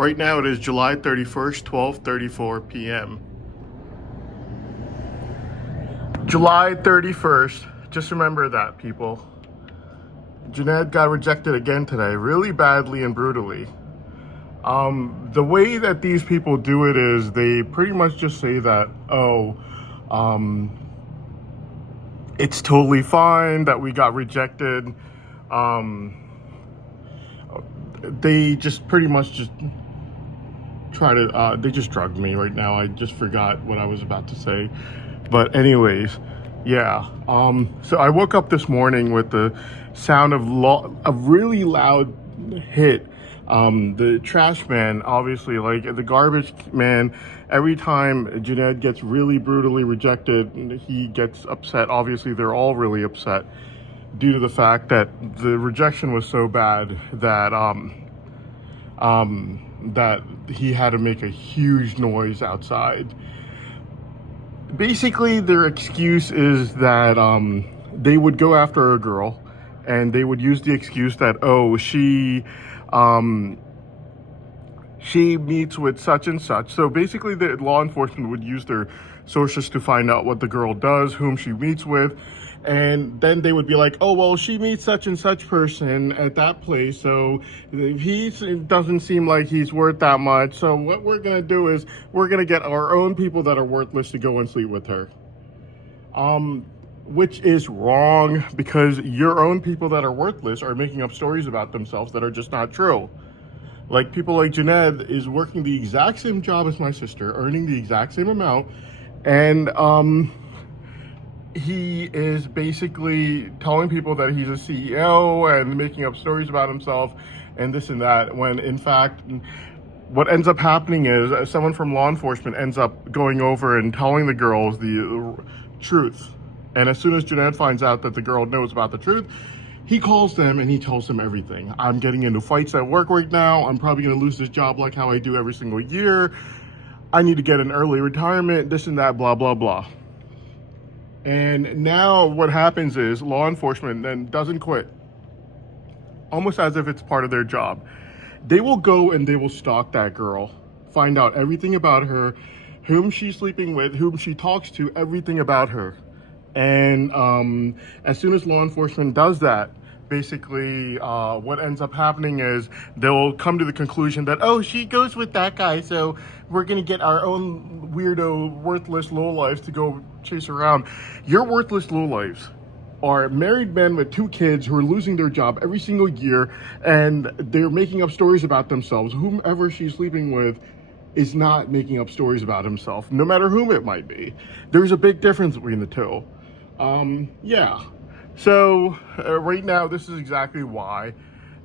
Right now it is July 31st, 12:34 p.m. July 31st. Just remember that, people. Junaid got rejected again today, really badly and brutally. The way that these people do it is they pretty much just say that, it's totally fine that we got rejected. They just pretty much just try to, they just drugged me right now. I just forgot what I was about to say. But anyways, yeah. So I woke up this morning with the sound of a really loud hit. The trash man, obviously, like the garbage man, every time Junaid gets really brutally rejected, he gets upset. Obviously, they're all really upset due to the fact that the rejection was so bad that that he had to make a huge noise outside. Basically, their excuse is that they would go after a girl, and they would use the excuse that, she meets with such and such. So basically, the law enforcement would use their sources to find out what the girl does, whom she meets with, and then they would be like, oh, well, she meets such and such person at that place, so he doesn't seem like he's worth that much. So what we're gonna do is we're gonna get our own people that are worthless to go and sleep with her. Which is wrong, because your own people that are worthless are making up stories about themselves that are just not true. Like, people like Junaid is working the exact same job as my sister, earning the exact same amount, and he is basically telling people that he's a CEO and making up stories about himself and this and that, when in fact what ends up happening is someone from law enforcement ends up going over and telling the girls the truth. And as soon as Junaid finds out that the girl knows about the truth, he calls them and he tells them everything. I'm getting into fights at work right now. I'm probably going to lose this job like how I do every single year. I need to get an early retirement, this and that, blah, blah, blah. And now what happens is law enforcement then doesn't quit, almost as if it's part of their job. They will go and they will stalk that girl, find out everything about her, whom she's sleeping with, whom she talks to, everything about her. And as soon as law enforcement does that, basically what ends up happening is they'll come to the conclusion that, oh, she goes with that guy, so we're gonna get our own weirdo, worthless lowlifes to go chase around. Your worthless lowlifes are married men with 2 kids who are losing their job every single year, and they're making up stories about themselves. Whomever she's sleeping with is not making up stories about himself, no matter whom it might be. There's a big difference between the two. Yeah. So right now, this is exactly why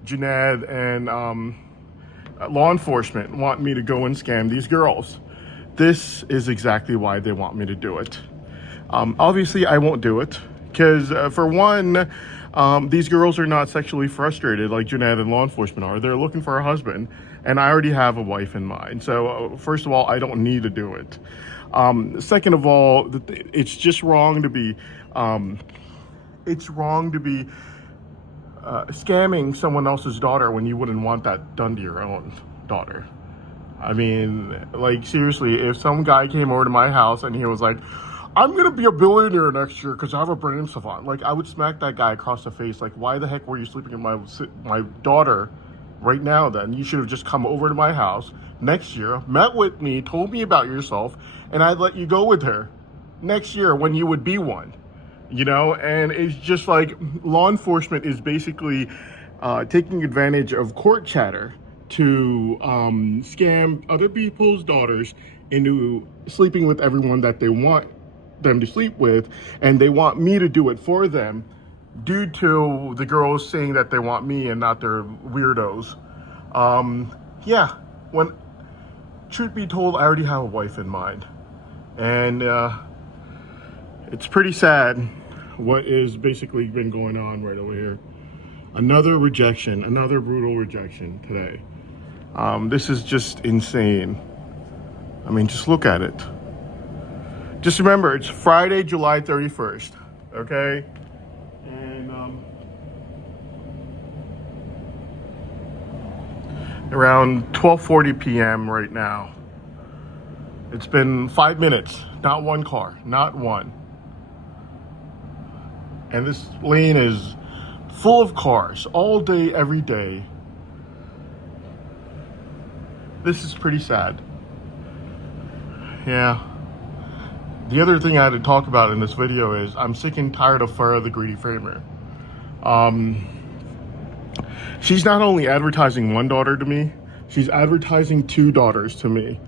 Junaid and law enforcement want me to go and scam these girls. This is exactly why they want me to do it. Obviously, I won't do it because, for one, these girls are not sexually frustrated like Junaid and law enforcement are. They're looking for a husband, and I already have a wife in mind. So, first of all, I don't need to do it. Second of all, it's just wrong to be scamming someone else's daughter when you wouldn't want that done to your own daughter. I mean, like, seriously, if some guy came over to my house and he was like, I'm gonna be a billionaire next year because I have a brain savant, like, I would smack that guy across the face. Like, why the heck were you sleeping with my daughter right now? Then you should have just come over to my house next year, met with me, told me about yourself, and I'd let you go with her next year when you would be one. And it's just like law enforcement is basically taking advantage of court chatter to scam other people's daughters into sleeping with everyone that they want them to sleep with, and they want me to do it for them due to the girls saying that they want me and not their weirdos. Yeah, when truth be told, I already have a wife in mind, and it's pretty sad what is basically been going on right over here. Another rejection, another brutal rejection today. This is just insane. I mean, just look at it. Just remember, it's Friday, July 31st, okay? And around 12:40 p.m. right now. It's been 5 minutes, not one car, not one. And this lane is full of cars all day, every day. This is pretty sad. Yeah. The other thing I had to talk about in this video is I'm sick and tired of Farrah the Greedy Framer. She's not only advertising one daughter to me, she's advertising two daughters to me.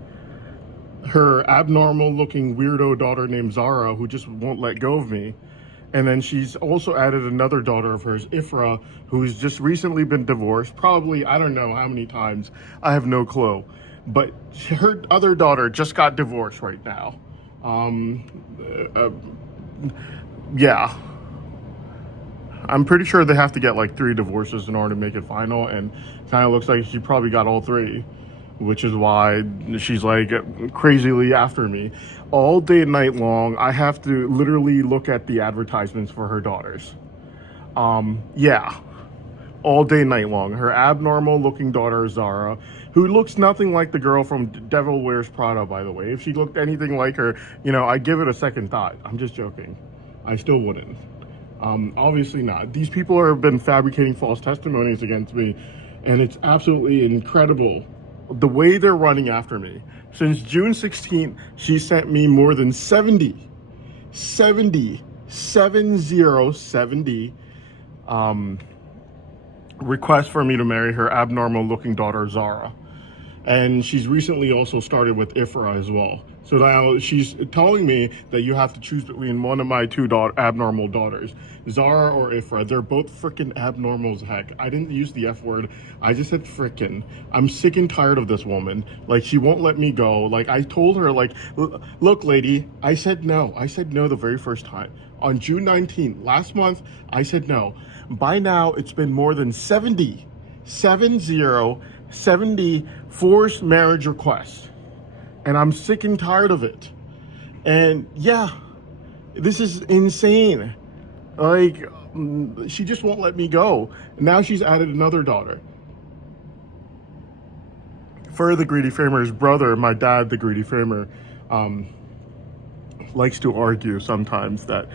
Her abnormal looking weirdo daughter named Zara, who just won't let go of me. And then she's also added another daughter of hers, Ifra, who's just recently been divorced. Probably, I don't know how many times. I have no clue. But her other daughter just got divorced right now. Yeah. I'm pretty sure they have to get like 3 divorces in order to make it final. And kind of looks like she probably got all 3. Which is why she's like crazily after me. All day and night long, I have to literally look at the advertisements for her daughters. Yeah. All day and night long. Her abnormal looking daughter, Zara, who looks nothing like the girl from Devil Wears Prada, by the way. If she looked anything like her, you know, I'd give it a second thought. I'm just joking. I still wouldn't. Obviously not. These people have been fabricating false testimonies against me, and it's absolutely incredible the way they're running after me. Since June 16th, she sent me more than 70 requests for me to marry her abnormal looking daughter, Zara. And she's recently also started with Ifra as well. So now she's telling me that you have to choose between one of my 2 abnormal daughters, Zara or Ifra. They're both freaking abnormal as heck. I didn't use the F word. I just said frickin'. I'm sick and tired of this woman. Like, she won't let me go. Like, I told her, like, look, lady, I said no. I said no the very first time. On June 19th, last month, I said no. By now, it's been more than 70 forced marriage requests. And I'm sick and tired of it. And yeah, this is insane. Like, she just won't let me go. Now she's added another daughter. Farrah the Greedy Framer's brother, my dad, the Greedy Framer, likes to argue sometimes that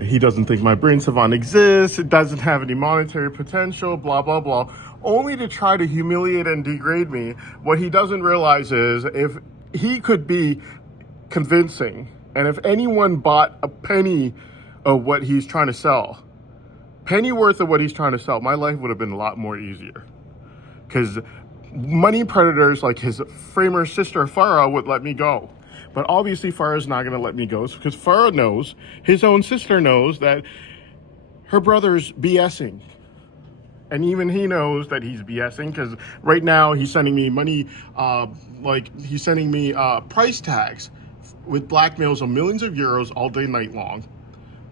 he doesn't think my brain savant exists, it doesn't have any monetary potential, blah, blah, blah, only to try to humiliate and degrade me. What he doesn't realize is if he could be convincing, and if anyone bought a penny of what he's trying to sell, penny worth of what he's trying to sell, my life would have been a lot more easier. Because money predators like his Framer sister Farrah would let me go. But obviously Farrah's not going to let me go because Farrah knows, his own sister knows that her brother's BSing. And even he knows that he's BSing because right now he's sending me money, he's sending me price tags with blackmails of millions of euros all day, night long.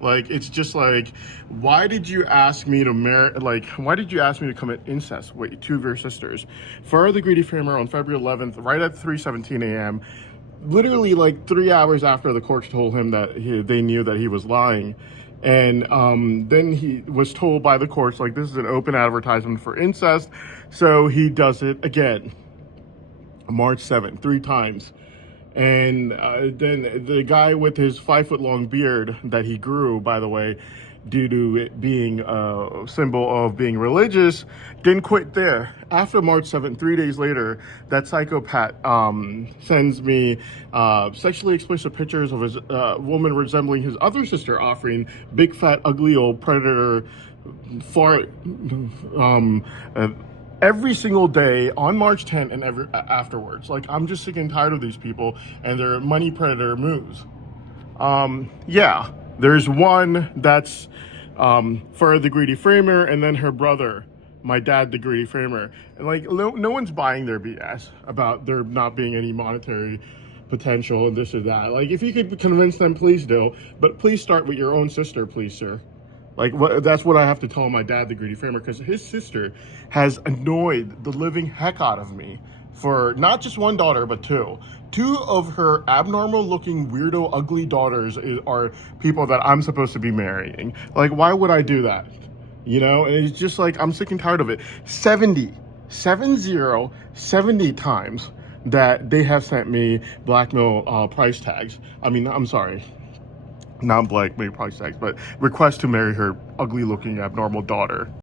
Like, it's just like, why did you ask me to marry, like, why did you ask me to commit incest with 2 of your sisters? Farrah the Greedy Framer on February 11th, right at 3:17 a.m., literally like 3 hours after the courts told him that they knew that he was lying. And then he was told by the courts, like, this is an open advertisement for incest. So he does it again, March 7th, 3 times. And then the guy with his 5-foot-long beard that he grew, by the way, due to it being a symbol of being religious, didn't quit there. After March 7th, 3 days later, that psychopath sends me sexually explicit pictures of his woman resembling his other sister, offering big, fat, ugly old predator fart every single day on March 10th and afterwards. Like, I'm just sick and tired of these people and their money predator moves. Yeah, there's one that's Farrah the Greedy Framer, and then her brother, my dad, the Greedy Framer. And like, no one's buying their BS about there not being any monetary potential and this or that. Like, if you could convince them, please do. But please start with your own sister, please, sir. Like, that's what I have to tell my dad, the Greedy Framer, because his sister has annoyed the living heck out of me for not just one daughter, but 2. 2 of her abnormal looking, weirdo, ugly daughters are people that I'm supposed to be marrying. Like, why would I do that? You know, and it's just like, I'm sick and tired of it. 70 70 times that they have sent me blackmail price tags. I mean, I'm sorry, not blackmail price tags, but requests to marry her ugly looking abnormal daughter.